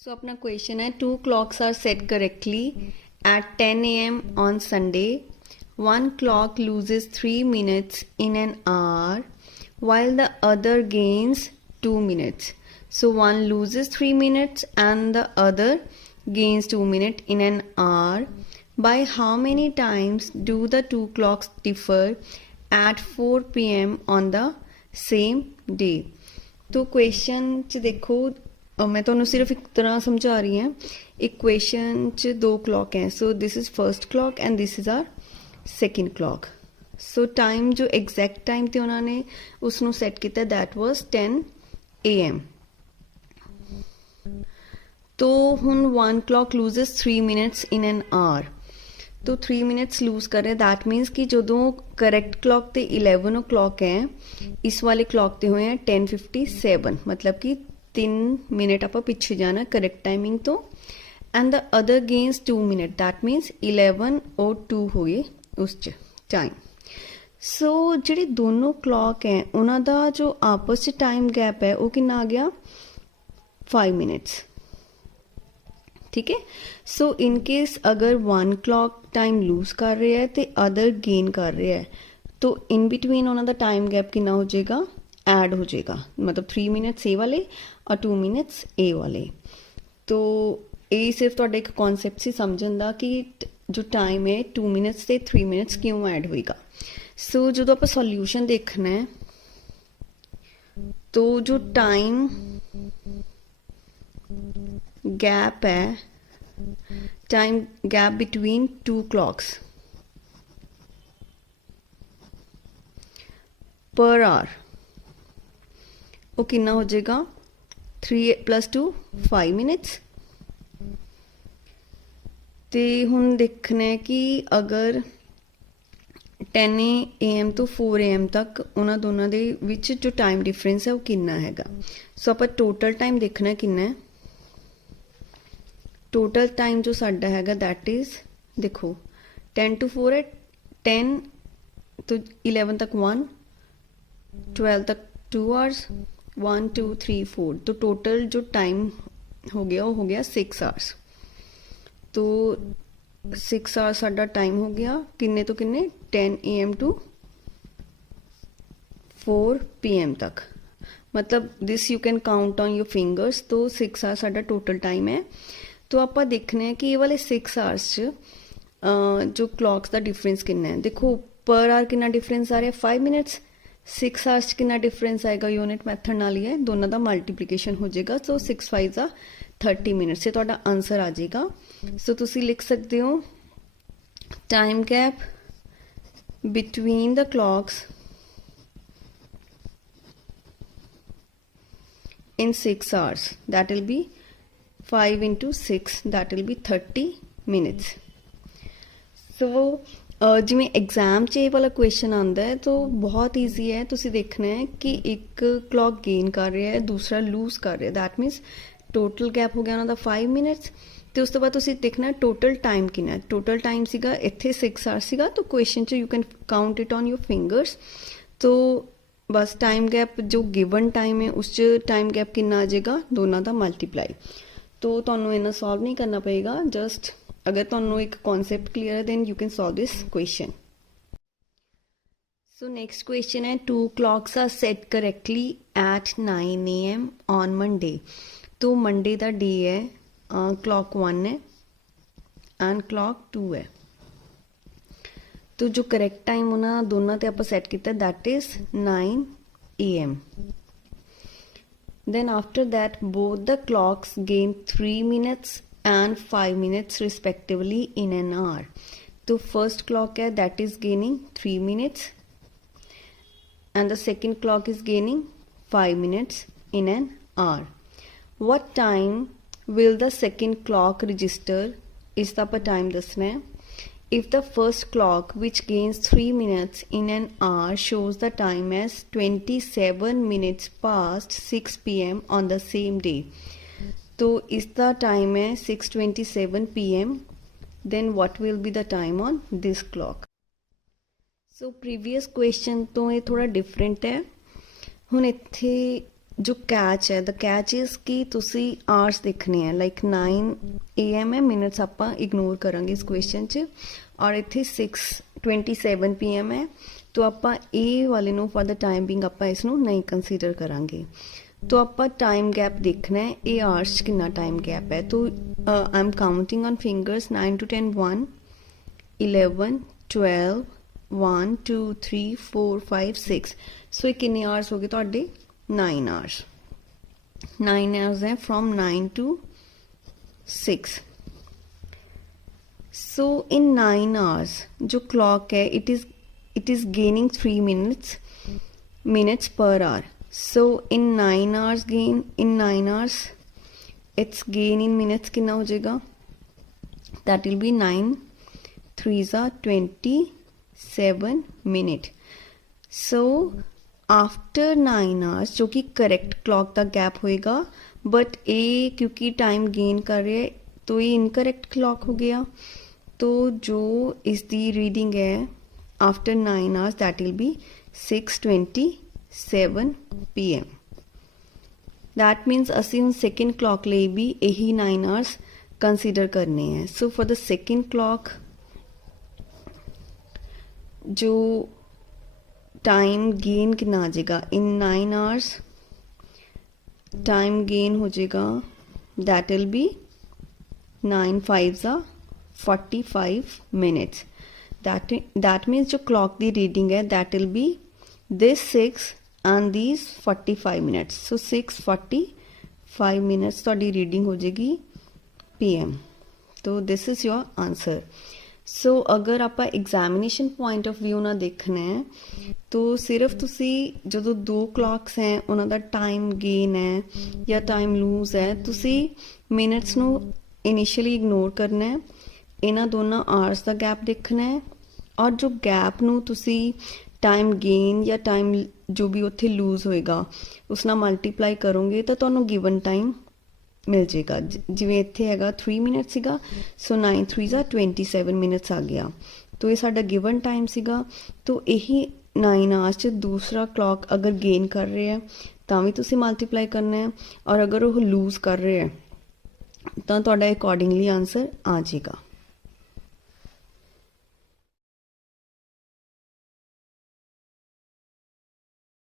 सो अपना क्वेश्चन है 2 clocks are set correctly at 10 a.m. on Sunday. One clock loses 3 minutes in an hour while the other gains 2 minutes. So one loses 3 minutes and the other gains 2 minutes in an hour. By how many times do the two clocks differ at 4 p.m. on the same day? तो question च देखो मैं ਤੁਹਾਨੂੰ ਸਿਰਫ ਇੱਕ ਤਰ੍ਹਾਂ ਸਮਝਾ ਰਹੀ ਹਾਂ ਇਕੁਏਸ਼ਨ 'ਚ ਦੋ ਕਲੌਕ ਹੈ so this is first clock and this is our second clock so time ਜੋ ਐਗਜ਼ੈਕਟ ਟਾਈਮ ਤੇ ਉਹਨਾਂ ਨੇ ਉਸ ਨੂੰ ਸੈੱਟ ਕੀਤਾ ਦੈਟ ਵਾਸ 10 AM तो ਹੁਣ 1 clock loses 3 minutes in an hour तो 3 minutes lose कर रहे दैट मीन्स कि ਜਦੋਂ ਕਰੈਕਟ ਕਲੌਕ ਤੇ 11 o'clock ਹੈ ਇਸ ਵਾਲੇ ਕਲੌਕ ਤੇ ਹੋਏ ਹੈ 10:57 ਮਤਲਬ ਕਿ 3 ਮਿੰਟ ਆਪਾਂ ਪਿੱਛੇ ਜਾਣਾ ਕਰੈਕਟ ਟਾਈਮਿੰਗ ਤੋਂ and the other gains 2 minute that means 11 ਔਰ 2 ਹੋ ਗਏ ਉਸ 'ਚ ਟਾਈਮ ਸੋ ਜਿਹੜੇ ਦੋਨੋਂ ਕਲੌਕ ਹੈ ਉਹਨਾਂ ਦਾ ਜੋ ਆਪਸ 'ਚ ਟਾਈਮ ਗੈਪ ਹੈ ਉਹ ਕਿੰਨਾ ਆ ਗਿਆ 5 ਮਿੰਟਸ ठीक है सो इन केस अगर 1 clock टाइम लूज कर रहा है तो अदर गेन कर रहा है तो इन बिटवीन उन्होंने टाइम गैप कितना हो जाएगा ऐड हो जाएगा मतलब 3 मिनट्स ए वाले और 2 मिनट्स ए वाले तो ये सिर्फ तुहाडा एक कॉन्सैप्ट सी समझण दा कि जो टाइम है 2 मिनट्स से 3 मिनट्स क्यों ऐड होएगा सो जो आप सॉल्यूशन देखना है तो जो टाइम गैप है time gap between two clocks per hour वो कितना हो जाएगा 3 + 2 5 मिनट्स ते हुन देखना है कि अगर 10 AM तो 4 AM तक उन्होंने दोनों दे विच जो टाइम डिफरेंस है वो कितना हैगा सो आप टोटल टाइम देखना है कितना है टोटल टाइम जो साडा हैगा दैट इज देखो 10 to 4 है 10 तो 11 तक 1 12 तक 2 hours 1 2 3 4 तो टोटल जो टाइम हो गया वो हो गया 6 hours तो 6 hours साडा टाइम हो गया किन्ने तो किन्ने 10 AM to 4 PM तक मतलब this you can count on your fingers तो 6 hours साडा टोटल टाइम है तो आप देखने हैं कि ये वाले 6 hours जो क्लॉक्स का डिफरेंस कितना है देखो पर आवर कितना डिफरेंस आ रहा है 5 मिनट्स 6 hours कितना डिफरेंस आएगा यूनिट मैथड नाल ही है दोनों का मल्टीप्लीकेशन हो जाएगा सो 6 5 30 मिनट से तुहाडा आंसर आ जाएगा सो तुसी लिख सकते हो time gap between the clocks in 6 hours that will be 5 into 6 that will be 30 minutes so ਜਿਵੇਂ ਐਗਜ਼ਾਮ 'ਚ ਇਹ ਵਾਲਾ ਕੁਐਸਚਨ ਆਉਂਦਾ ਹੈ ਤਾਂ ਬਹੁਤ ਈਜ਼ੀ ਹੈ ਤੁਸੀਂ ਦੇਖਣਾ ਹੈ ਕਿ ਇੱਕ ਕਲੌਕ ਗੇਨ ਕਰ ਰਿਹਾ ਹੈ ਦੂਸਰਾ ਲੂਜ਼ ਕਰ ਰਿਹਾ ਦੈਟ ਮੀਨਸ ਟੋਟਲ ਗੈਪ ਹੋ ਗਿਆ ਉਹਨਾਂ ਦਾ 5 ਮਿੰਟਸ ਤੇ ਉਸ ਤੋਂ ਬਾਅਦ ਤੁਸੀਂ ਦੇਖਣਾ ਟੋਟਲ ਟਾਈਮ ਕਿੰਨਾ ਹੈ ਟੋਟਲ ਟਾਈਮ ਸੀਗਾ ਇੱਥੇ 6 hours ਸੀਗਾ ਤਾਂ ਕੁਐਸਚਨ 'ਚ you can count it on your fingers तो बस टाइम गैप जो गिवन टाइम है उस टाइम गैप कितना आ जाएगा दोनों का मल्टीप्लाई तो तुहानू इन्ना सॉल्व नहीं करना पड़ेगा जस्ट अगर तुहानू एक कॉन्सेप्ट क्लियर है then you can solve this question so next question है 2 clocks are set correctly at 9 AM on Monday तो मंडे का डे है क्लॉक 1 है एंड क्लॉक 2 है तो जो करेक्ट टाइम उन्होंने दोनों ते आप सैट किया that is 9 AM then after that both the clocks gain 3 minutes and 5 minutes respectively in an hour तो first clock है that is gaining 3 minutes and the second clock is gaining 5 minutes in an hour what time will the second clock register इसका आप time दसना है if the first clock which gains 3 minutes in an hour shows the time as 27 minutes past 6 PM on the same day तो इसका time है 6:27 PM then what will be the time on this clock so previous question तो ये थोड़ा different है हुण इत्थे जो कैच है द कैच इज कि तुसी आवर्स देखने हैं लाइक 9 AM है मिनट्स ਆਪਾਂ इग्नोर करांगे इस क्वेश्चन च और इत्थे 6:27 PM है तो ਆਪਾਂ ए वाले ਨੂੰ फॉर द टाइम बिंग ਆਪਾਂ ਇਸ ਨੂੰ नहीं कंसीडर करांगे तो ਆਪਾਂ टाइम गैप देखना है ए आवर्स च कितना टाइम गैप है तो I am counting on fingers 9 to 10 1 11 12 1 2 3 4 5 6 सो ये कितने आवर्स हो गए ਤੁਹਾਡੇ 9 hours 9 hours है from 9 to 6 so in 9 hours जो clock है it is gaining 3 minutes per hour so in 9 hours in 9 hours its gain in minutes कितना हो जाएगा that will be 9 3s are 27 minute so after 9 hours जो कि correct clock का gap होएगा but ए क्योंकि टाइम गेन कर रहे हैं तो ये इनकरेक्ट क्लॉक हो गया तो जो इसकी रीडिंग है after 9 hours that will be 6:27 PM that मीनस ਅਸੀਂ ਹੁਣ ਸੈਕਿੰਡ क्लॉक ਲਈ भी यही 9 hours कंसीडर करने हैं so for the second clock जो टाइम गेन कितना आ जाएगा इन 9 hours टाइम गेन हो जाएगा that will be 9 5s are 45 minutes that means जो क्लॉक दी रीडिंग है that will be this 6 and these 45 minutes so 6:45 minutes ਤੁਹਾਡੀ ਰੀਡਿੰਗ ਹੋ ਜਾਏਗੀ PM तो this is your answer so अगर आप एग्जामिनेशन पॉइंट ऑफ व्यू ना देखना है तो सिर्फ तुसी जो दो क्लॉक्स हैं उन्होंने टाइम गेन है या टाइम लूज है तुसी मिनट्स नू इनिशियली इग्नोर करना है इन्हां दोनों आवर्स का गैप देखना है और जो गैप नू तुसी टाइम गेन या टाइम जो भी उत्थे लूज होएगा उस नाल मल्टीप्लाई करोगे तो तुहानू गिवन टाइम मिल जाएगा जिवें इत्थे हैगा 3 मिनट सीगा सो 9 3s are 27 मिनट्स आ गया तो ये साडा गिवन टाइम सीगा तो यही 9 hours च दूसरा क्लॉक अगर गेन कर रहे हैं तां भी तुसीं मल्टीप्लाई करना है और अगर वो लूज कर रहे हैं तो तुहाडा अकॉर्डिंगली आंसर आ जाएगा।